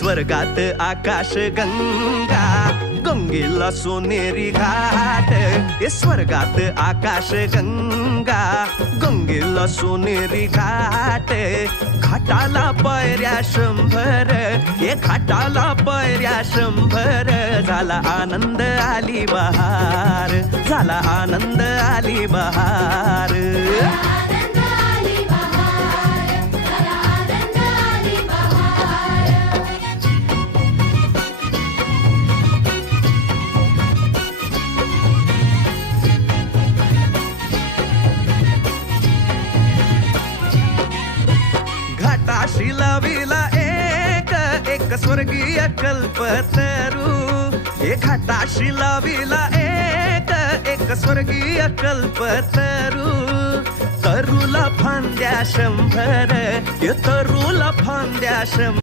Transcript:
स्वर्गात आकाश गंगा, गंगेला सोनेरी घाट. स्वर्गात आकाश गंगा, गंगेला सोनेरी घाट. घाटाला पायऱ्या 100, घाटाला पायऱ्या 100. झाला आनंद आली बहार, झाला आनंद आली बहार. घाटाशी लाविला एक स्वर्गीय कल्पतरू. घाटाशी लाविला एक स्वर्गीय कल्पतरू. तरूला फांद्या 100, तरूला फांद्या 100.